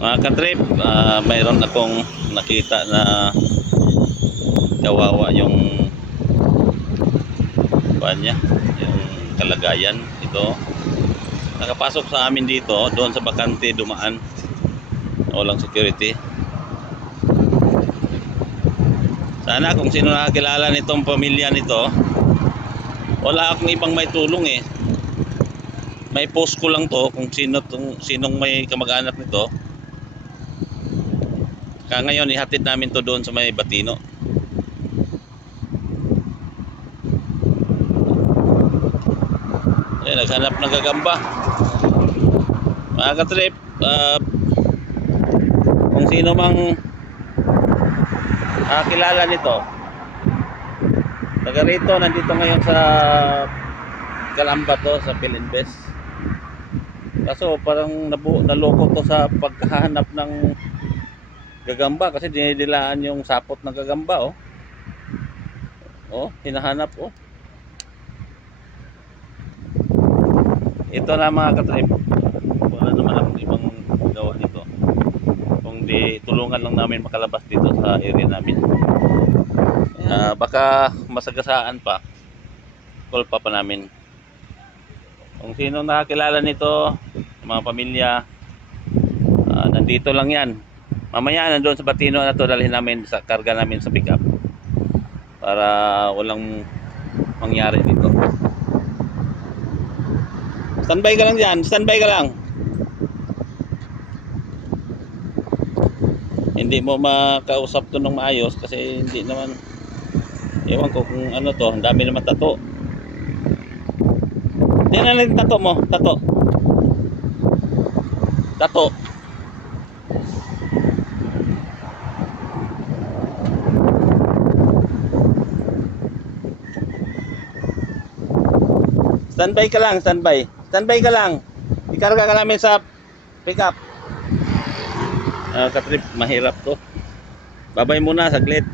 Mga katrip, mayroon akong nakita na kawawa yung niya, yung kalagayan. Ito nakapasok sa amin dito, doon sa bakante dumaan, walang security. Sana kung sino nakakilala nitong pamilya nito, wala akong ibang may tulong eh. May post ko lang to kung sinong may kamag-anak nito. Kaya ngayon ihatid namin to doon sa may Batino. Ayan, naghanap ng gagamba. Mga katrip, kung sino mang kilala nito, taga rito, nandito ngayon sa Calamba to, sa Philinvest. Kaso parang naloko to sa paghahanap ng gagamba kasi dinidilaan yung sapot ng gagamba. Hinahanap. Ito na mga katrip, wala naman akong ibang gawa nito kung di tulungan lang namin makalabas dito sa area namin. Baka masagasaan pa, call pa namin. Kung sino nakakilala nito, mga pamilya, nandito lang yan. Mamaya nandoon sa Batino na to, dalhin namin sa karga namin sa pickup para walang mangyari dito. Standby ka lang dyan, standby ka lang. Hindi mo makausap to ng maayos kasi hindi naman, ewan ko kung ano to, ang dami naman tato. Hindi na lang tato mo, tato. Standby ka lang, standby. Standby ka lang. Ikarga ka namin sa pickup. Katrip, mahirap to. Babay muna saglit.